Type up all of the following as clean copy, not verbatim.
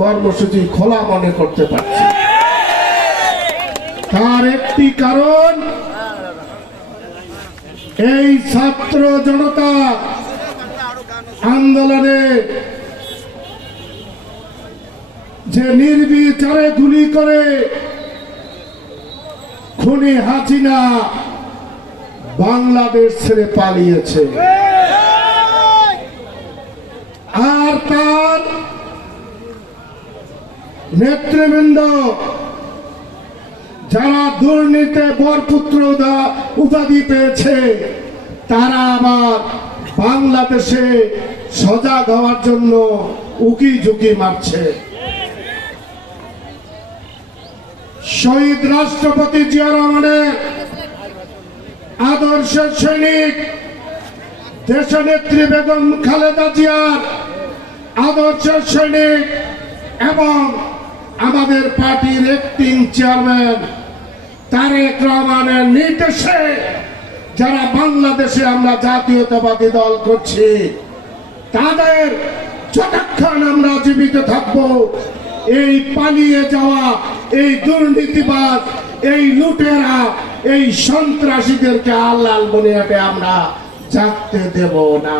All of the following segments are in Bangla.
কর্মসূচি খোলা মনে করতে পারছি। তার একটি কারণ, এই ছাত্র জনতা আন্দোলনে যে নির্বিচারে গুলি করে খুনি হাসিনা বাংলাদেশ ছেড়ে পালিয়েছে, আর তার নেতৃবৃন্দ যারা দুর্নীতিতে বরপুত্র উপাধি পেয়েছে তারা আবার বাংলাদেশে সজাগ হওয়ার জন্য উকি ঝুঁকি মারছে। শহীদ রাষ্ট্রপতি জিয়া রহমানের আদর্শ সৈনিক দেশনেত্রী বেগম খালেদা জিয়ার আদর্শ সৈনিক এবং আমাদের পার্টির অ্যাক্টিং চেয়ারম্যান তারেক রহমানের নির্দেশে যারা বাংলাদেশে আমরা জাতীয়তাবাদী দল করছি, তাদের যতক্ষণ আমরা জীবিত থাকব এই পালিয়ে যাওয়া এই দুর্নীতিবাজ, এই লুটেরা, এই সন্ত্রাসীদেরকে আল্লাল বুনিয়াদে আমরা জাগতে দেব না।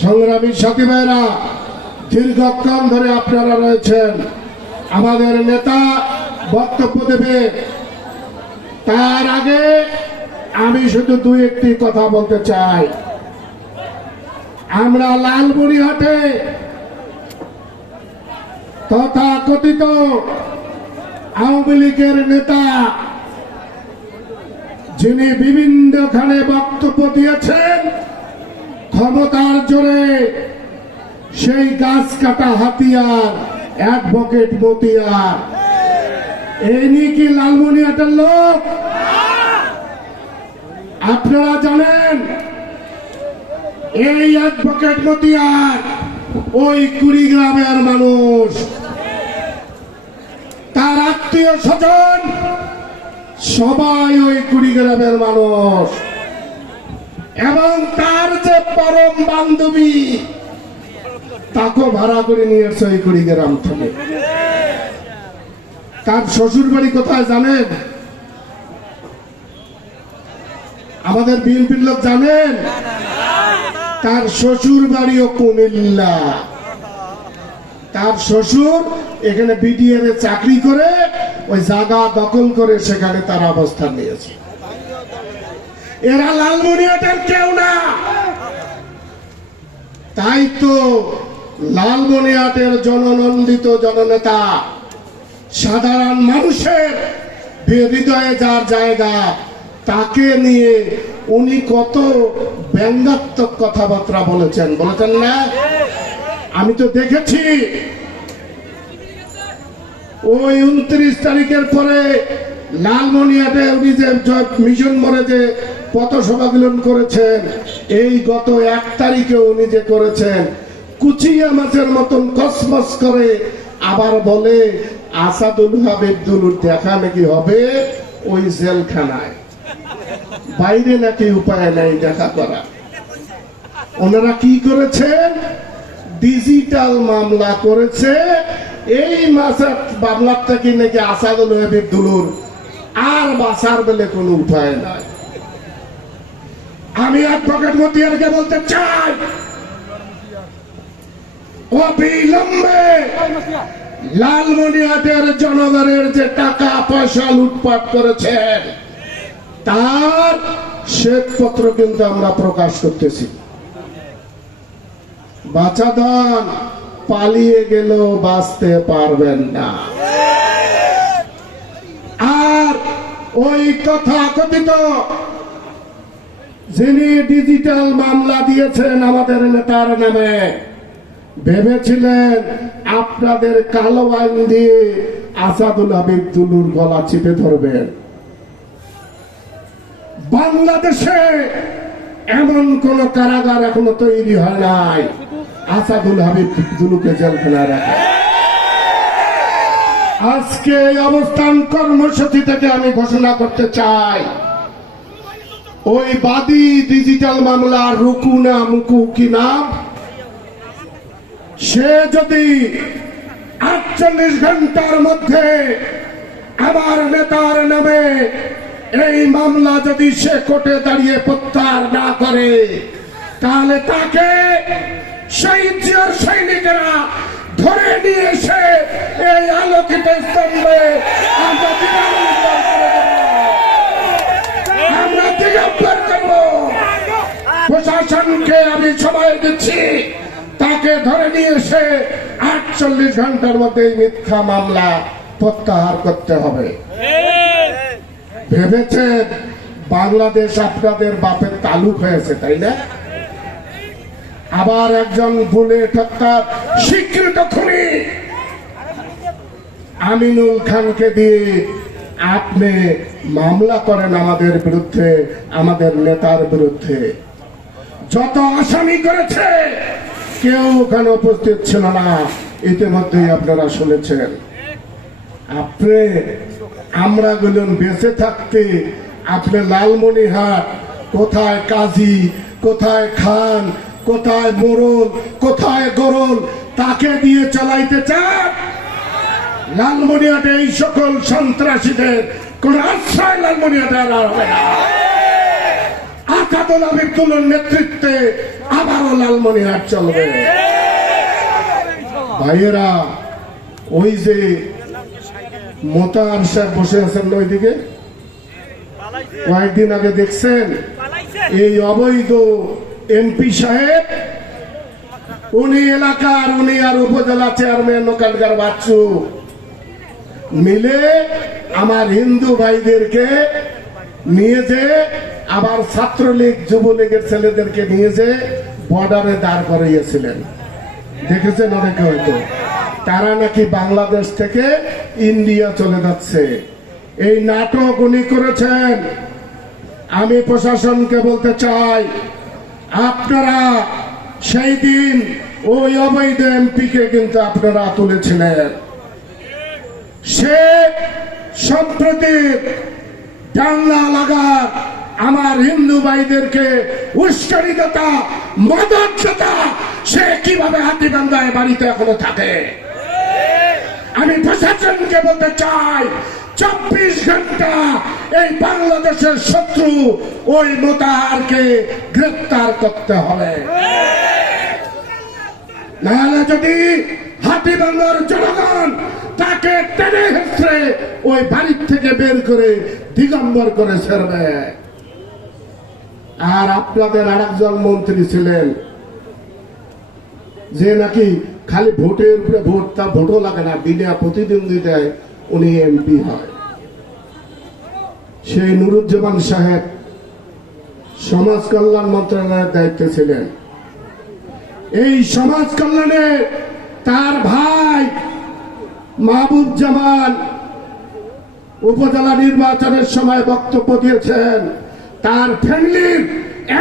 সংগ্রামী সাথী ভাইরা, দীর্ঘক্ষণ ধরে আপনারা রয়েছেন, আমাদের নেতা বক্তব্য দেবে। তার আগে আমি শুধু দুই একটি কথা বলতে চাই। আমরা লালমনিরহাটে তথাকথিত আওয়ামী লীগের নেতা যিনি বিভিন্নখানে বক্তব্য দিয়েছেন, ক্ষমতার জোরে সেই গাছ কাটা হাতিয়ার অ্যাডভোকেট মতিয়ার, ইনি কি লালমনিরহাটের লোক? আপনারা জানেন এই অ্যাডভোকেট মতিয়ার ওই কুড়িগ্রামের মানুষ, তার আত্মীয় স্বজন সবাই ওই কুড়িগ্রামের মানুষ, এবং তার যে পরম বান্ধবী তাকে ভাড়া করে নিয়ে এসে ওই কুড়িগ্রাম থেকে। তার শ্বশুর বাড়ি কোথায় জানেন? আমাদের বিএনপির লোক জানেন? তার শ্বশুর বাড়িও কুমিল্লা। তার শ্বশুর এখানে বিডিআর এ চাকরি করে ওই জায়গা দখল করে সেখানে তার অবস্থান নিয়েছে। এরা লালমনিরহাটের কেউ না। তাই তো লালমনিরহাটের জননন্দিত জননেতা, সাধারণ মানুষের হৃদয়ে যার জায়গা, তাকে নিয়ে উনি কত ব্যঙ্গাত্মক কথাবার্তা বলেছেন না? আমি তো দেখেছি ওই 29 তারিখের পরে লালমনিরহাটে উনি যে মিশন মোড়ে যে পথসভা করেছেন, এই গত 1 তারিখে উনি যে করেছেন, কুচিয়া মাছের মতন কসমস করে আবার বলে আসাদুল হাবিবুর দেখা নাকি হবে ওই জেলখানায়, বাইরে নাকি উপায় নাই দেখা করা। ওনারা কি করেছেন? ডিজিটাল মামলা করেছে। এই মামলার থেকে নাকি আসাদুল হাবিবুর আর বাঁচার বেলে কোনো উপায় নাই। আমি অ্যাডভোকেট মতিয়ারকে বলতে চাই, অবিলম্বে লালমনিরহাটের জনগণের যে টাকা পয়সা লুটপাট করেছেন তার শ্বেতপত্র কিন্তু আমরা প্রকাশ করতেছি। বাঁচাধন পালিয়ে গেল, বাঁচতে পারবেন না। আর ওই তথাকথিত যিনি ডিজিটাল মামলা দিয়েছেন আমাদের নেতার নামে, ভেবেছিলেন আপনাদের কালো আইন দিয়ে আসাদুল হাবিবুর গলা চিপে ধরবেন। বাংলাদেশে এমন কোন কারাগার এখনো তৈরি হয় নাই আসাদুল হাবিবুরকে জেলখানায় রাখে। আজকে এই অবস্থান কর্মসূচি থেকে আমি ঘোষণা করতে চাই, ওই বাদী ডিজিটাল মামলা রুকুনা মুকু কি নাম, সে যদি 48 ঘন্টার মধ্যে আমার নেতার নামে এই মামলা যদি সে কোর্টে দাঁড়িয়ে প্রত্যাহার না করে, তাহলে তাকে শহীদ জিয়ার সৈনিকেরা ধরে নিয়ে এসে এই আলোকিত স্তম্ভে আমরা দিগম্বর করব। প্রশাসনকে আমি সময় দিচ্ছি, তাকে ধরে নিয়ে এসে 48 ঘন্টার মধ্যে মিথ্যা মামলা প্রত্যাহার করতে হবে। ভেবেছেন বাংলাদেশ আপনাদের বাপের তালুক হয়েছে, তাই না? আবার একজন বুলেট হত্যার স্বীকৃত খুনি আমিনুল খানকে দিয়ে আপনি মামলা করেন আমাদের বিরুদ্ধে, আমাদের নেতার বিরুদ্ধে। যত আসামি করেছে কেউ ওখানে উপস্থিত ছিল না, ইতিমধ্যেই আপনারা শুনেছেন। আপনি আমরা গুলেন বেঁচে থাকতে আপনি লালমনিরহাট কোথায় কাজী, কোথায় খান, কোথায় মোড়ল, কোথায় গরল, তাকে দিয়ে চালাইতে চান। লালমনিরহাটে এই সকল সন্ত্রাসীদের কোন আশ্রয় লালমনিরহাটে আর হবে না। আকাদুল আবিদুল্লাহর নেতৃত্বে আবারও লালমনিরহাট চলবে। ভাইয়েরা, ওই যে মোতাহার সাহেব বসে আছেন ওইদিকে, কয়েকদিন আগে দেখছেন এই অবৈধ এমপি সাহেব, উনি এলাকার, উনি আর উপজেলা চেয়ারম্যান ওখানকার বাচ্চু মিলে আমার হিন্দু ভাইদেরকে নিয়ে যে, আবার ছাত্রলীগ যুবলীগের ছেলেদেরকে নিয়ে যে বর্ডারে দাঁড় করিয়েছিলেন, দেখেছেন অনেকে হয়তো। তারা নাকি বাংলাদেশ থেকে ইন্ডিয়া চলে যাচ্ছে। এই নাটক উনি করেছেন। আমি প্রশাসনকে বলতে চাই, আপনারা সেই দিন ওই অবৈধ এমপিকে কিন্তু আপনারা তুলেছিলেন। সে সম্প্রতি জানলা লাগার আমার হিন্দু ভাইদেরকে উস্কানিদাতা, মাদকদাতা, সে কিভাবে হাতিবান্ধায় বাড়িতে এখনো থাকে। আমি প্রশাসনকে বলতে চাই, 24 ঘন্টা এই বাংলাদেশের শত্রু ওই মোতাহারকে গ্রেফতার করতে হবে। নাহলে যদি হাতিবান্ধার জনগণ তাকে টেনে হেঁচড়ে ওই বাড়ির থেকে বের করে দিগম্বর করে ছেড়বে। আর আপনাদের আরেকজন মন্ত্রী ছিলেন যে নাকি খালি ভোটের উপরে ভোট, তার ভোটও লাগে না, বিনা প্রতিদ্বন্দ্বিতায় উনি এমপি হয়। সেই নুরুজ্জামান সাহেব সমাজ কল্যাণ মন্ত্রণালয়ের দায়িত্বে ছিলেন। এই সমাজ কল্যাণে তার ভাই মাহবুব জামান উপজেলা নির্বাচনের সময় বক্তব্য দিয়েছেন, তার ফ্যামিলির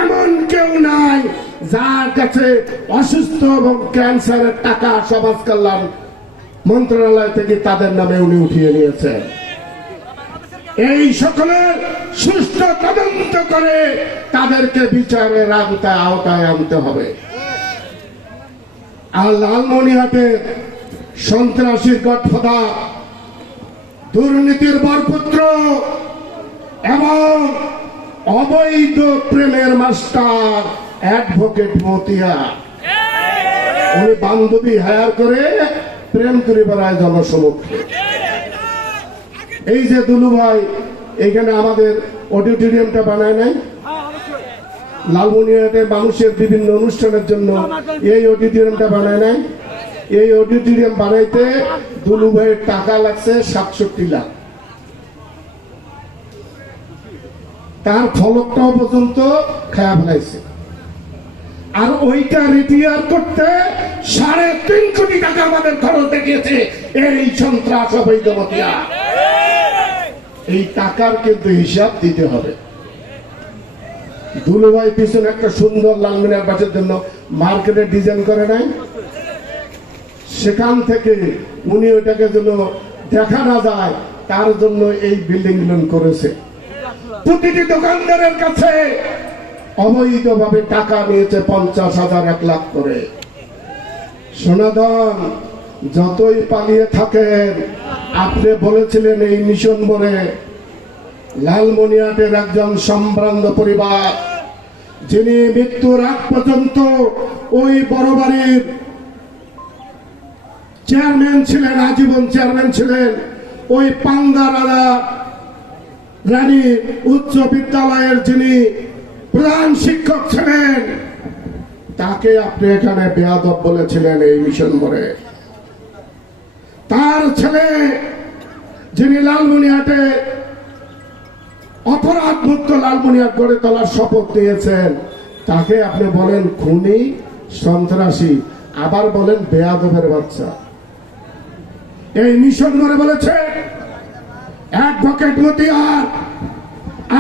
এমন কেউ নাই যার কাছে অসুস্থ এবং ক্যান্সারের টাকা সমাজ কল্যাণ মন্ত্রণালয় থেকে তাদের নামে উনি উঠিয়ে নিয়েছেন। এই সকলের সুষ্ঠু তদন্ত করে তাদেরকে বিচারের আওতায় আনতে হবে। আর লালমনিরহাটে সন্ত্রাসীর গডফাদার, দুর্নীতির বরপুত্র এবং অবৈধ প্রেমের মাস্টার অ্যাডভোকেট মতিয়া, উনি বান্ধবী হায়ার করে প্রেম করে বেড়ায় জনসমক্ষে। এই যে দুলু ভাই এখানে আমাদের অডিটোরিয়ামটা বানায় নাই, লালমনিরহাটে মানুষের বিভিন্ন অনুষ্ঠানের জন্য এই অডিটোরিয়ামটা বানায় নাই। এই অডিটোরিয়াম বানাইতে দুলু ভাইয়ের টাকা লাগছে 67 লাখ। তার ফলকটাও পর্যন্ত খায়া ফেলাইছে। আর ওইটা রিপেয়ার করতে 3.5 কোটি টাকা আমাদের খরচ দেখিয়েছে এই সন্ত্রাস অবৈধ মতিয়া। এই টাকার কিন্তু হিসাব দিতে হবে। দুলুভাই পিছনে একটা সুন্দর লালমিনার বাসের জন্য মার্কেটে ডিজাইন করে নাই, সেখান থেকে উনি ওইটাকে যেন দেখা না যায় তার জন্য এই বিল্ডিং গুলো করেছে। প্রতিটি দোকানদারের কাছে অবৈধভাবে টাকা নিয়েছে 50,000 1 লাখ করে। সনাতন যতই পালিয়ে থাকেন, আপনি বলেছিলেন এই মিশন বলে লালমনিরহাটের একজন সম্ভ্রান্ত পরিবার, যিনি মৃত্যুর আগ পর্যন্ত ওই বড় বাড়ির চেয়ারম্যান ছিলেন, আজীবন চেয়ারম্যান ছিলেন, ওই পাঙ্গারালা রানী উচ্চ বিদ্যালয়ের যিনি প্রধান শিক্ষক ছিলেন, তাকে আপনি এখানে বেয়াদব বলেছিলেন এই মিশন বলে। তার ছেলে যিনি লালমনিরহাটে অপরাধ মুক্ত লালমনিরহাট গড়ে তোলার শপথ নিয়েছেন, তাকে আপনি বলেন খুনি, সন্ত্রাসী, আবার বলেন বেয়াদবের বাচ্চা। এই মিশন করে বলেছে অ্যাডভোকেট মতিয়ার,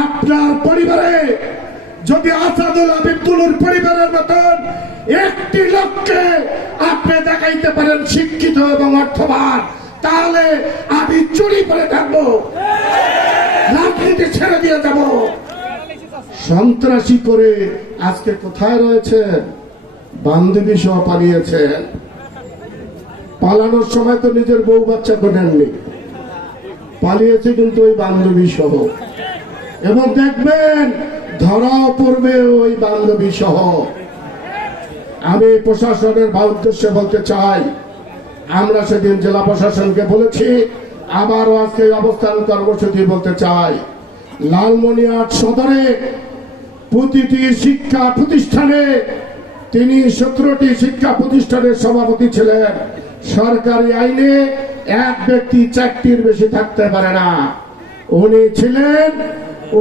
আপনার পরিবারে যদি আসাদুল আবিদুল্লাহর পরিবারের মতন একটি লোককে আপনি দেখাইতে পারেন শিক্ষিত এবং অর্থবান, তাহলে আমি চুরি করে থাকবো, রাজনীতি ছেড়ে দিয়ে যাব। সন্ত্রাসী করে আজকে কোথায় রয়েছেন? বান্ধবী সহ পালিয়েছেন। পালানোর সময় তো নিজের বউ বাচ্চা নেননি, পালিয়েছে কিন্তু ওই বান্ধবী সহ। এবং দেখবেন ধরাও পড়বে ওই বান্ধবী সহ। আমি প্রশাসনের উদ্দেশ্যে বলতে চাই, আমরা সেদিন জেলা প্রশাসনকে বলেছি, আবারও আজকে অবস্থান কর্মসূচি বলতে চাই, লালমনিরহাট সদরে প্রতিটি শিক্ষা প্রতিষ্ঠানে তিনি 17টি শিক্ষা প্রতিষ্ঠানের সভাপতি ছিলেন। সরকারি আইনে এক ব্যক্তি 4টির বেশি থাকতে পারে না। উনি ছিলেন,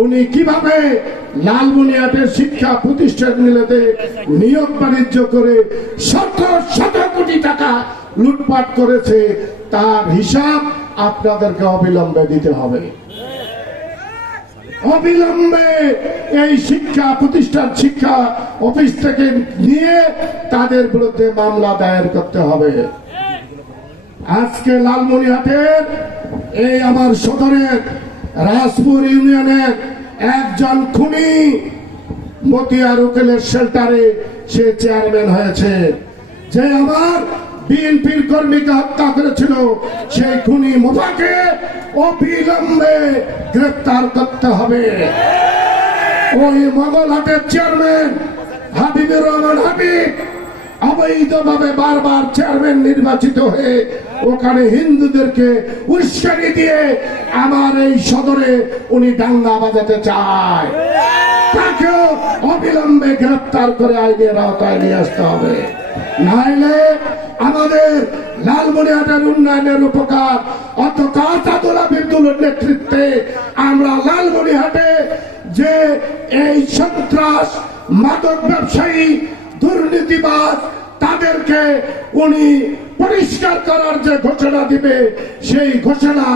উনি কিভাবে লালমনিরহাটের শিক্ষা প্রতিষ্ঠানগুলোতে নিয়োগ বাণিজ্য করে শত শত কোটি টাকা লুটপাট করেছে, তার হিসাব আপনাদেরকে অবিলম্বে দিতে হবে। অবিলম্বে এই শিক্ষা প্রতিষ্ঠান, শিক্ষা অফিস থেকে নিয়ে তাদের বিরুদ্ধে মামলা দায়ের করতে হবে। আজকে লালমনিরহাটের এই আমার সদরের রাজপুর ইউনিয়নের একজন খুনি মতিয়ার উকিলের শেল্টারে সে চেয়ারম্যান হয়েছে। যে আমার বিএনপির কর্মীকে হত্যা করেছিল, সেই খুনি মোফাকে অবিলম্বে গ্রেফতার করতে হবে। ওই মঙ্গলহাটের চেয়ারম্যান হাবিবুর রহমান হাবিব অবৈধভাবে বারবার চেয়ারম্যান নির্বাচিত হয়ে ওখানে হিন্দুদেরকে উস্কানি দিয়ে আমার এই সদরে উনি দাঙ্গা বাজাতে চায়। তাকেও অবিলম্বে গ্রেফতার করে আইনের আওতায় নিয়ে আসতে হবে, নাইলে আমাদের লালমনিরহাটের উন্নয়নের উপকার অথচ আসাদুল আবিদুল্লাহর নেতৃত্বে আমরা লালমনিরহাটে যে এই সন্ত্রাস, মাদক ব্যবসায়ী, দুর্নীতিবাজ, তাদেরকে উনি পরিষ্কার করার যে ঘোষণা দিবে, সেই ঘোষণা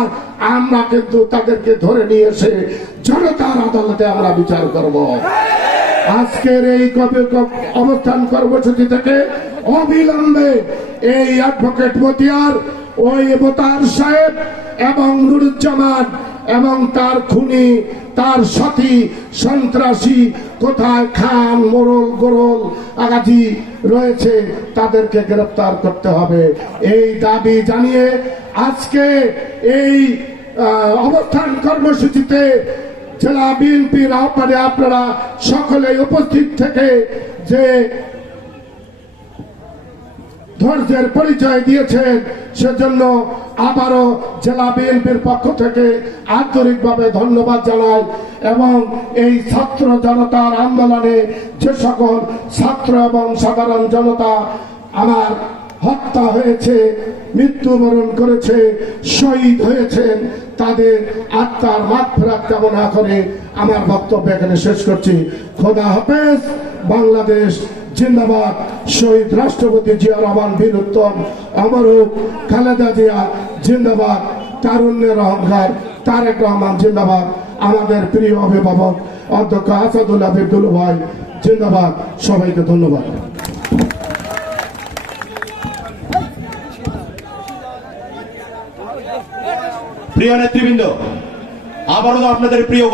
আমরা কিন্তু তাদেরকে ধরে নিয়ে এসে জনতার আদালতে আমরা বিচার করব। আজকের এই অবস্থান কর্মসূচি থেকে অবিলম্বে এই অ্যাডভোকেট মতিয়ার, ওই মোতার সাহেব এবং নুরুজ্জামান এবং তার খুনি, তার সাথী সন্ত্রাসী কোথায় খান, মোরল, গোরল, আগাজি রয়েছে, তাদেরকে গ্রেফতার করতে হবে। এই দাবি জানিয়ে আজকে এই অবস্থান কর্মসূচিতে জেলা বিএনপির আহ্বানে আপনারা সকলে উপস্থিত থেকে যে ধৈর্যের পরিচয় দিয়েছেন, সেজন্য আবারও জেলা বিএনপির পক্ষ থেকে আন্তরিকভাবে ধন্যবাদ জানাই। এবং এই ছাত্র জনতার আন্দোলনে যে সকল ছাত্র এবং সাধারণ জনতা আমার হত্যা হয়েছে, মৃত্যুবরণ করেছে, শহীদ হয়েছেন, তাদের আত্মার মাগফিরাত কামনা করে আমার বক্তব্য এখানে শেষ করছি। খোদা হাফেজ। বাংলাদেশ জিন্দাবাদ। শহীদ রাষ্ট্রপতি জিয়া রহমান বীর উত্তম অমর হোক। খালেদা জিয়া জিন্দাবাদ। তারুণ্যের অহংকার তারেক রহমান জিন্দাবাদ। আমাদের প্রিয় অভিভাবক অধ্যক্ষ আসাদুল আবিদুল্লাহ ভাই জিন্দাবাদ। সবাইকে ধন্যবাদ। প্রিয় নেতৃবৃন্দ, আবারও আপনাদের প্রিয়